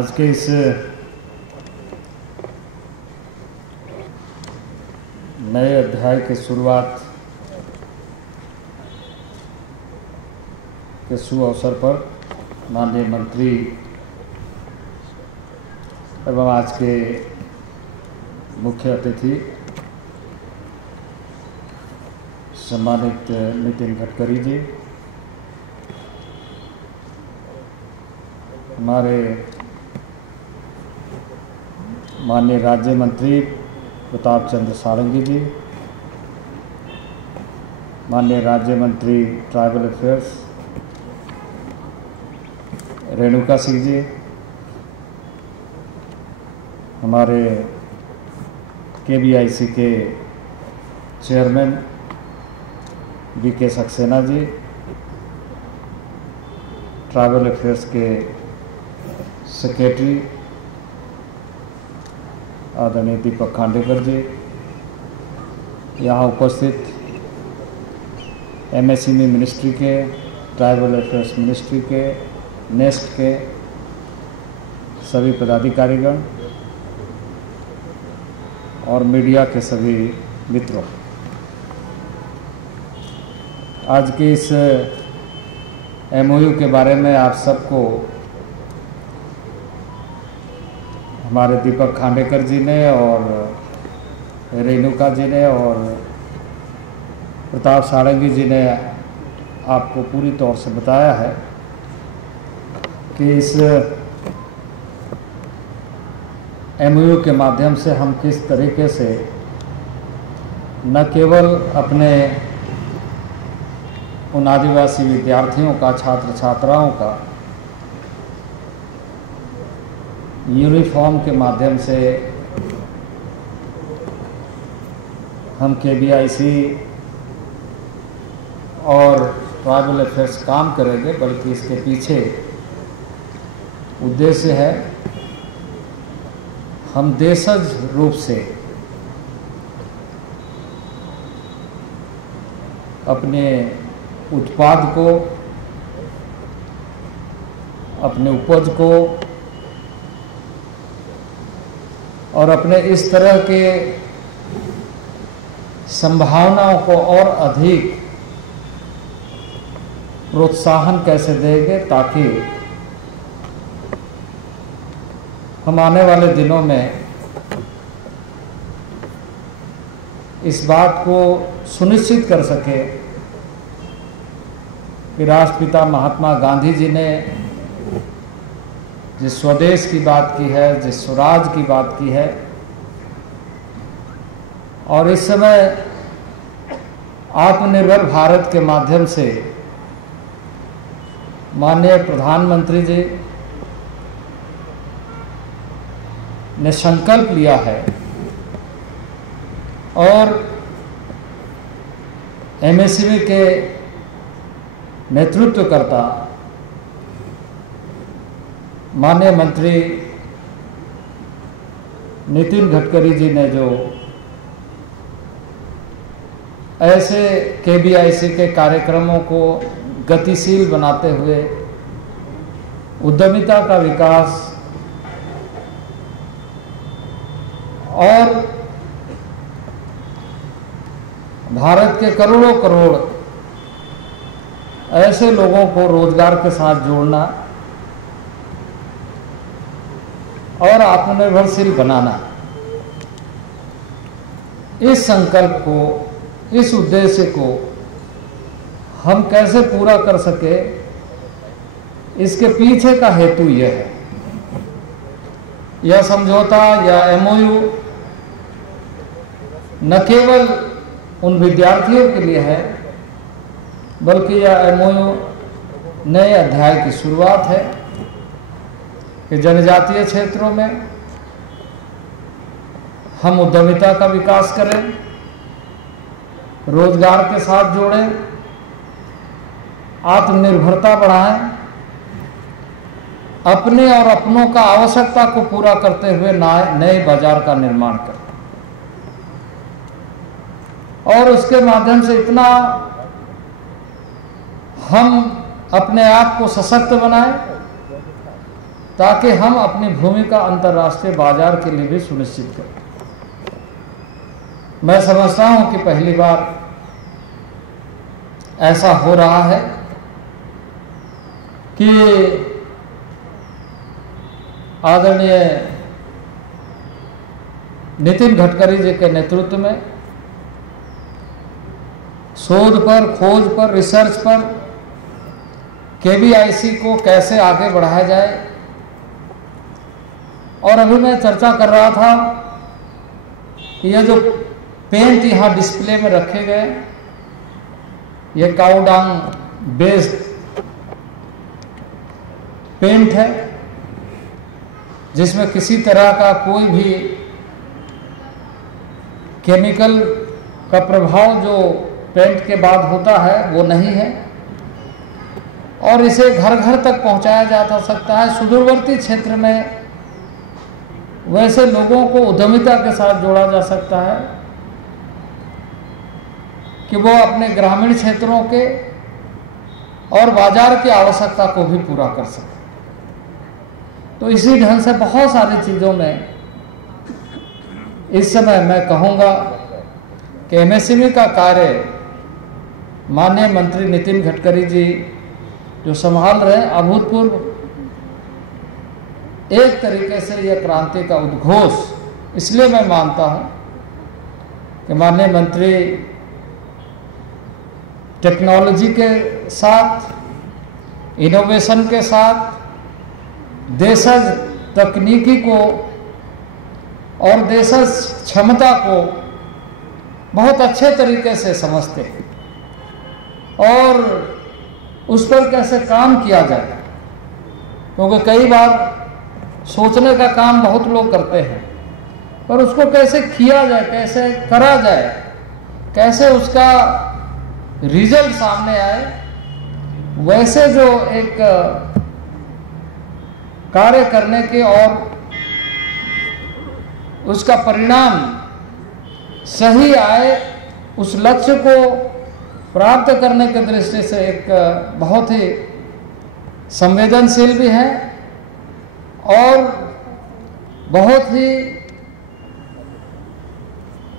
आज के इस नए अध्याय की शुरुआत के शुभ अवसर पर माननीय मंत्री एवं आज के मुख्य अतिथि सम्मानित नितिन गडकरी जी, हमारे माननीय राज्य मंत्री प्रताप चंद्र सारंगी जी, माननीय राज्य मंत्री ट्राइबल अफेयर्स रेणुका सिंह जी, हमारे KBIC के chairman VK Saxena ji, tribal affairs के सेक्रेटरी आदरणीय दीपक खांडेकर जी, यहाँ उपस्थित MSME मिनिस्ट्री के, ट्राइबल अफेयर्स मिनिस्ट्री के, नेस्ट के सभी पदाधिकारीगण और मीडिया के सभी मित्रों, आज के इस MOU के बारे में आप सबको हमारे दीपक खांडेकर जी ने और रेणुका जी ने और प्रताप सारंगी जी ने आपको पूरी तौर से बताया है कि इस MOU के माध्यम से हम किस तरीके से न केवल अपने उन आदिवासी विद्यार्थियों का, छात्र छात्राओं का यूनिफॉर्म के माध्यम से हम KBIC और ट्राइबल अफेयर्स काम करेंगे, बल्कि इसके पीछे उद्देश्य है हम देशज रूप से अपने उत्पाद को, अपने उपज को और अपने इस तरह के संभावनाओं को और अधिक प्रोत्साहन कैसे देंगे, ताकि हम आने वाले दिनों में इस बात को सुनिश्चित कर सके कि राष्ट्रपिता महात्मा गांधी जी ने जिस स्वदेश की बात की है, जिस स्वराज की बात की है, और इस समय आत्मनिर्भर भारत के माध्यम से माननीय प्रधानमंत्री जी ने संकल्प लिया है और MSME के नेतृत्वकर्ता माननीय मंत्री नितिन गडकरी जी ने जो ऐसे KBIC के कार्यक्रमों को गतिशील बनाते हुए उद्यमिता का विकास और भारत के करोड़ों करोड़ ऐसे लोगों को रोजगार के साथ जोड़ना और आत्मनिर्भरशील बनाना, इस संकल्प को, इस उद्देश्य को हम कैसे पूरा कर सके, इसके पीछे का हेतु यह है। यह समझौता या MOU न केवल उन विद्यार्थियों के लिए है, बल्कि यह MOU नए अध्याय की शुरुआत है कि जनजातीय क्षेत्रों में हम उद्यमिता का विकास करें, रोजगार के साथ जोड़ें, आत्मनिर्भरता बढ़ाएं, अपने और अपनों का आवश्यकता को पूरा करते हुए नए बाजार का निर्माण करें और उसके माध्यम से इतना हम अपने आप को सशक्त बनाएं ताकि हम अपनी भूमिका अंतर्राष्ट्रीय बाजार के लिए भी सुनिश्चित करें। मैं समझता हूं कि पहली बार ऐसा हो रहा है कि आदरणीय नितिन गडकरी जी के नेतृत्व में शोध पर, खोज पर, रिसर्च पर केबीआईसी को कैसे आगे बढ़ाया जाए। और अभी मैं चर्चा कर रहा था कि ये जो पेंट यहाँ डिस्प्ले में रखे गए, ये काउडांग बेस्ड पेंट है, जिसमें किसी तरह का कोई भी केमिकल का प्रभाव जो पेंट के बाद होता है वो नहीं है, और इसे घर घर तक पहुंचाया जा सकता है। सुदूरवर्ती क्षेत्र में वैसे लोगों को उद्यमिता के साथ जोड़ा जा सकता है कि वो अपने ग्रामीण क्षेत्रों के और बाजार की आवश्यकता को भी पूरा कर सके। तो इसी ढंग से बहुत सारी चीज़ों में इस समय मैं कहूँगा कि एमएसएमई का कार्य माननीय मंत्री नितिन गडकरी जी जो संभाल रहे हैं, अभूतपूर्व एक तरीके से यह क्रांति का उद्घोष। इसलिए मैं मानता हूँ कि माननीय मंत्री टेक्नोलॉजी के साथ, इनोवेशन के साथ, देशज तकनीकी को और देशज क्षमता को बहुत अच्छे तरीके से समझते हैं और उस पर कैसे काम किया जाए। क्योंकि कई बार सोचने का काम बहुत लोग करते हैं, पर उसको कैसे किया जाए, कैसे करा जाए, कैसे उसका रिजल्ट सामने आए, वैसे जो एक कार्य करने के और उसका परिणाम सही आए, उस लक्ष्य को प्राप्त करने की दृष्टि से एक बहुत ही संवेदनशील भी है और बहुत ही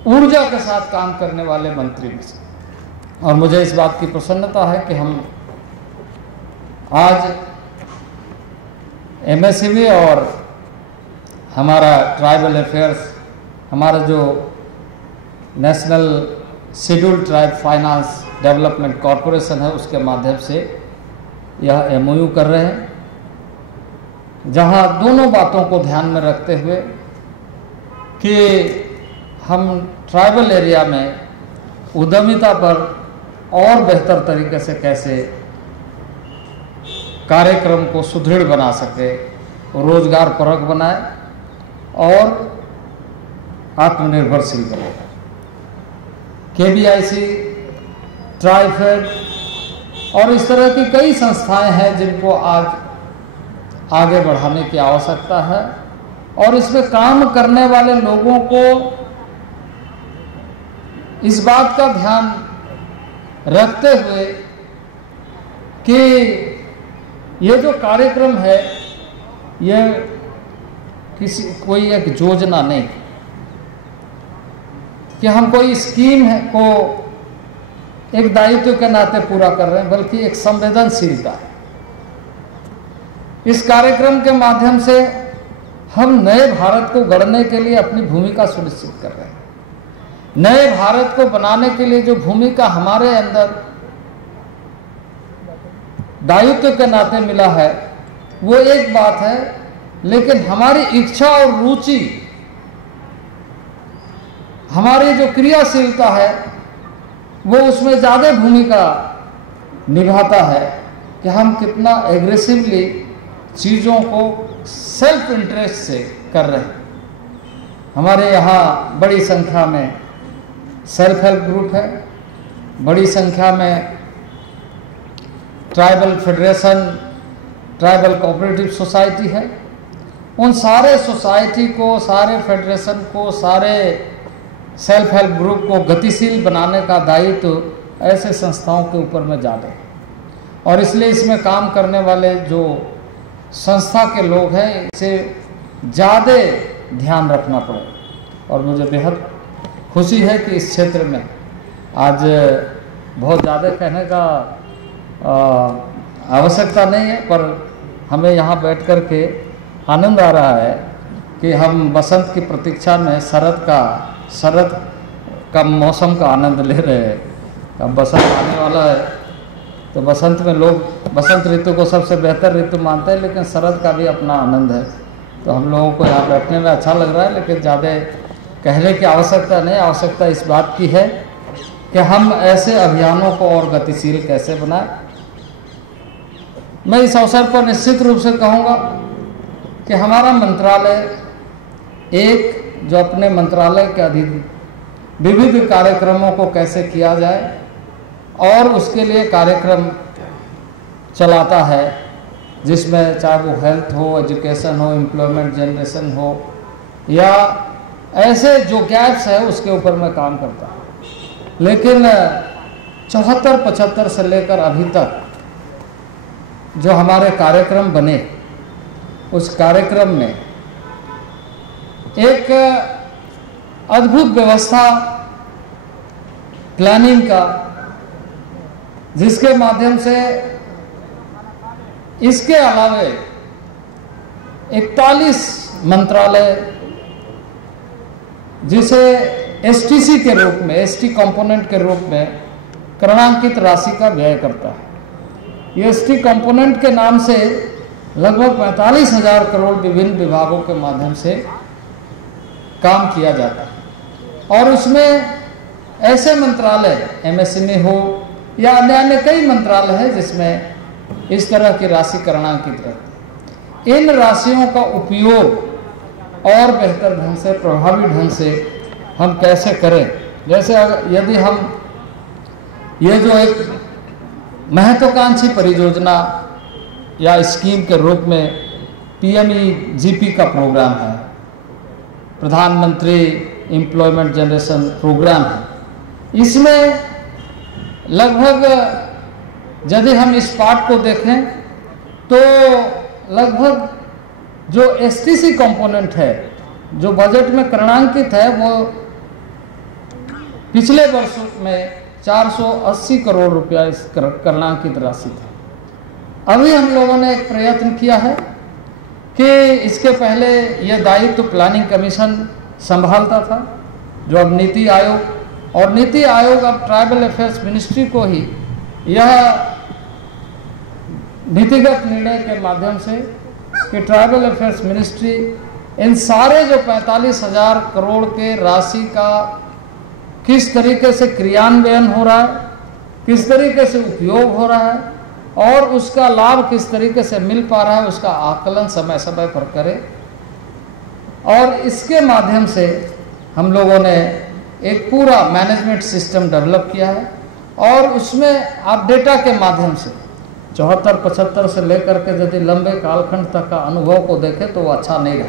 ऊर्जा के साथ काम करने वाले मंत्री भी हैं। और मुझे इस बात की प्रसन्नता है कि हम आज एमएसएमई और हमारा ट्राइबल अफेयर्स, हमारा जो national scheduled tribe finance development corporation है, उसके माध्यम से यह एमओयू कर रहे हैं, जहां दोनों बातों को ध्यान में रखते हुए कि हम ट्राइबल एरिया में उद्यमिता पर और बेहतर तरीके से कैसे कार्यक्रम को सुदृढ़ बना सके, रोजगार परक बनाए और आत्मनिर्भरशील बने। केबीआईसी, ट्राइफेड और इस तरह की कई संस्थाएं हैं जिनको आज आगे बढ़ाने की आवश्यकता है और इसमें काम करने वाले लोगों को इस बात का ध्यान रखते हुए कि ये जो कार्यक्रम है ये किसी कोई एक योजना नहीं कि हम कोई स्कीम है को एक दायित्व के नाते पूरा कर रहे हैं, बल्कि एक संवेदनशीलता है। इस कार्यक्रम के माध्यम से हम नए भारत को गढ़ने के लिए अपनी भूमिका सुनिश्चित कर रहे हैं। नए भारत को बनाने के लिए जो भूमिका हमारे अंदर दायित्व के नाते मिला है वो एक बात है, लेकिन हमारी इच्छा और रुचि, हमारी जो क्रियाशीलता है वो उसमें ज़्यादा भूमिका निभाता है कि हम कितना एग्रेसिवली चीज़ों को सेल्फ इंटरेस्ट से कर रहे हैं। हमारे यहाँ बड़ी संख्या में सेल्फ हेल्प ग्रुप है, बड़ी संख्या में tribal federation, tribal cooperative society है। उन सारे सोसाइटी को, सारे फेडरेशन को, सारे सेल्फ हेल्प ग्रुप को गतिशील बनाने का दायित्व ऐसे संस्थाओं के ऊपर में ज़्यादा है और इसलिए इसमें काम करने वाले जो संस्था के लोग हैं, इसे ज़्यादा ध्यान रखना पड़े। और मुझे बेहद खुशी है कि इस क्षेत्र में आज बहुत ज़्यादा कहने का आवश्यकता नहीं है, पर हमें यहाँ बैठ कर के आनंद आ रहा है कि हम बसंत की प्रतीक्षा में शरद का मौसम का आनंद ले रहे हैं। अब बसंत आने वाला है, तो बसंत में लोग बसंत ऋतु को सबसे बेहतर ऋतु मानते हैं, लेकिन शरद का भी अपना आनंद है। तो हम लोगों को यहाँ बैठने में अच्छा लग रहा है, लेकिन ज़्यादा कहने की आवश्यकता नहीं। आवश्यकता इस बात की है कि हम ऐसे अभियानों को और गतिशील कैसे बनाएं। मैं इस अवसर पर निश्चित रूप से कहूँगा कि हमारा मंत्रालय एक जो अपने मंत्रालय के अधीन विविध कार्यक्रमों को कैसे किया जाए और उसके लिए कार्यक्रम चलाता है, जिसमें चाहे वो हेल्थ हो, एजुकेशन हो, एम्प्लॉयमेंट जनरेशन हो, या ऐसे जो गैप्स है उसके ऊपर मैं काम करता हूँ। लेकिन 74-75 से लेकर अभी तक जो हमारे कार्यक्रम बने, उस कार्यक्रम में एक अद्भुत व्यवस्था प्लानिंग का, जिसके माध्यम से इसके अलावे 41 मंत्रालय जिसे एसटीसी के रूप में, एसटी कंपोनेंट के रूप में कर्णांकित राशि का व्यय करता है। ये एसटी कंपोनेंट के नाम से लगभग 45,000 करोड़ विभिन्न विभागों के माध्यम से काम किया जाता है। और उसमें ऐसे मंत्रालय एमएसएमई हो या अन्य कई मंत्रालय हैं जिसमें इस तरह की राशि कर्णांकित रहती है। इन राशियों का उपयोग और बेहतर ढंग से, प्रभावी ढंग से हम कैसे करें। जैसे यदि हम ये जो एक महत्वाकांक्षी परियोजना या स्कीम के रूप में पीएमईजीपी का प्रोग्राम है, प्रधानमंत्री एम्प्लॉयमेंट जनरेशन प्रोग्राम है, इसमें लगभग यदि हम इस पार्ट को देखें तो लगभग जो एसटीसी कंपोनेंट है, जो बजट में कर्णांकित है, वो पिछले वर्ष में 480 करोड़ रुपया इस कर्णांकित राशि था। अभी हम लोगों ने एक प्रयत्न किया है कि इसके पहले यह दायित्व प्लानिंग कमीशन संभालता था, जो अब नीति आयोग, और नीति आयोग अब ट्राइबल अफेयर्स मिनिस्ट्री को ही यह नीतिगत निर्णय के माध्यम से कि ट्राइबल अफेयर्स मिनिस्ट्री इन सारे जो 45,000 करोड़ के राशि का किस तरीके से क्रियान्वयन हो रहा है, किस तरीके से उपयोग हो रहा है और उसका लाभ किस तरीके से मिल पा रहा है, उसका आकलन समय समय पर करे। और इसके माध्यम से हम लोगों ने एक पूरा मैनेजमेंट सिस्टम डेवलप किया है, और उसमें आप डेटा के माध्यम से 74-75 से लेकर के यदि लंबे कालखंड तक का अनुभव को देखें तो वो अच्छा नहीं रहा।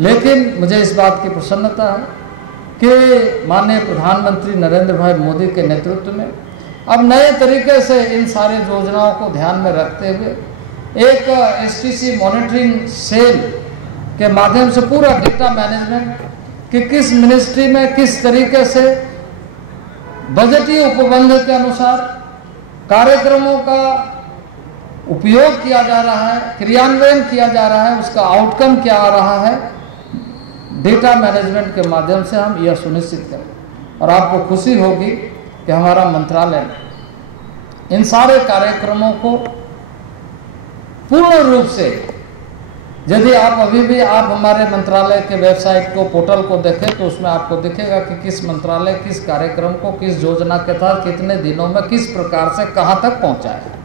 लेकिन मुझे इस बात की प्रसन्नता है कि माननीय प्रधानमंत्री नरेंद्र भाई मोदी के नेतृत्व में अब नए तरीके से इन सारे योजनाओं को ध्यान में रखते हुए एक एसटीसी मॉनिटरिंग सेल के माध्यम से पूरा डेटा मैनेजमेंट कि किस मिनिस्ट्री में किस तरीके से बजटीय उपबंध के अनुसार कार्यक्रमों का उपयोग किया जा रहा है, क्रियान्वयन किया जा रहा है, उसका आउटकम क्या आ रहा है, डेटा मैनेजमेंट के माध्यम से हम यह सुनिश्चित करें। और आपको खुशी होगी कि हमारा मंत्रालय इन सारे कार्यक्रमों को पूर्ण रूप से, यदि आप अभी भी आप हमारे मंत्रालय के वेबसाइट को, पोर्टल को देखें तो उसमें आपको दिखेगा कि किस मंत्रालय किस कार्यक्रम को किस योजना के तहत कितने दिनों में किस प्रकार से कहां तक पहुंचा है।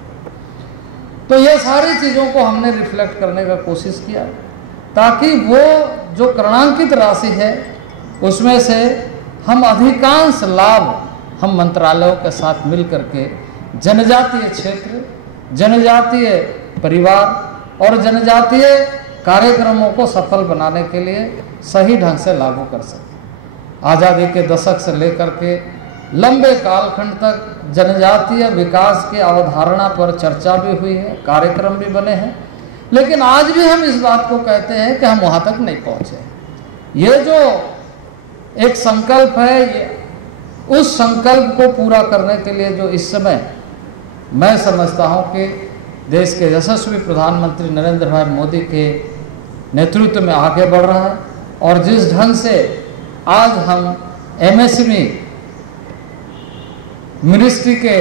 तो ये सारी चीज़ों को हमने रिफ्लेक्ट करने का कोशिश किया ताकि वो जो कर्णांकित राशि है उसमें से हम अधिकांश लाभ हम मंत्रालयों के साथ मिल करके जनजातीय क्षेत्र, जनजातीय परिवार और जनजातीय कार्यक्रमों को सफल बनाने के लिए सही ढंग से लागू कर सकें। आज़ादी के दशक से लेकर के लंबे कालखंड तक जनजातीय विकास की अवधारणा पर चर्चा भी हुई है, कार्यक्रम भी बने हैं, लेकिन आज भी हम इस बात को कहते हैं कि हम वहाँ तक नहीं पहुँचे। ये जो एक संकल्प है, उस संकल्प को पूरा करने के लिए जो इस समय मैं समझता हूँ कि देश के यशस्वी प्रधानमंत्री नरेंद्र भाई मोदी के नेतृत्व में आगे बढ़ रहा है, और जिस ढंग से आज हम एमएसएमई मिनिस्ट्री के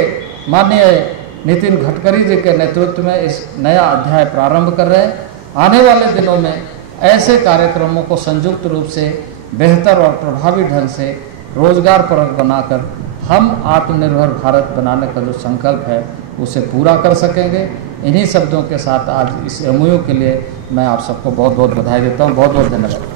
माननीय नितिन गडकरी जी के नेतृत्व में इस नया अध्याय प्रारंभ कर रहे हैं, आने वाले दिनों में ऐसे कार्यक्रमों को संयुक्त रूप से बेहतर और प्रभावी ढंग से रोजगार परक बनाकर हम आत्मनिर्भर भारत बनाने का जो संकल्प है उसे पूरा कर सकेंगे। इन्हीं शब्दों के साथ आज इस एमओयू के लिए मैं आप सबको बहुत बहुत बधाई देता हूँ। बहुत बहुत धन्यवाद।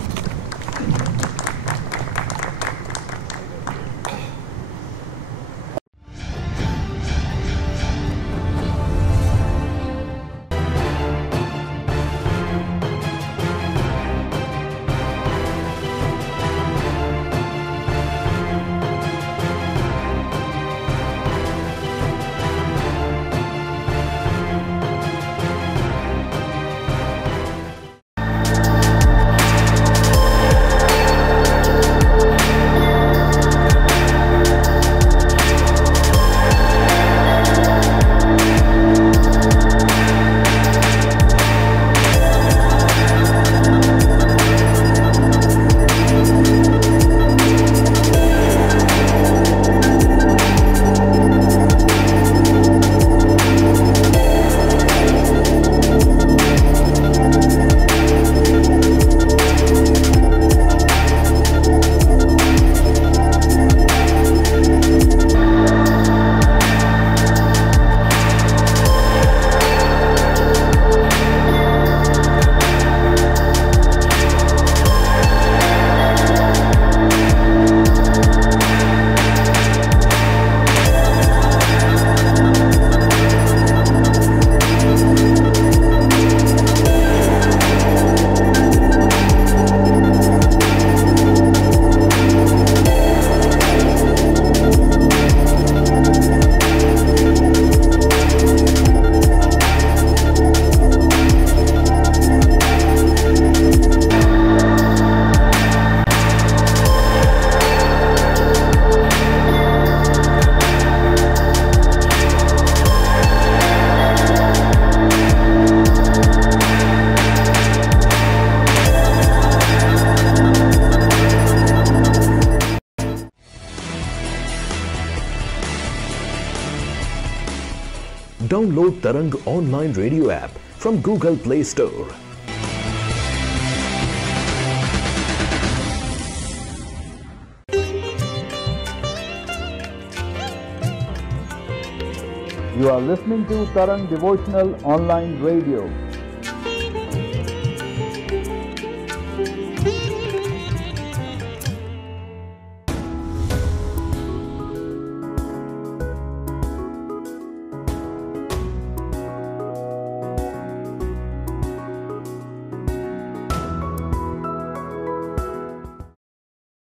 Download Tarang online radio app from Google Play Store. You are listening to Tarang Devotional Online Radio.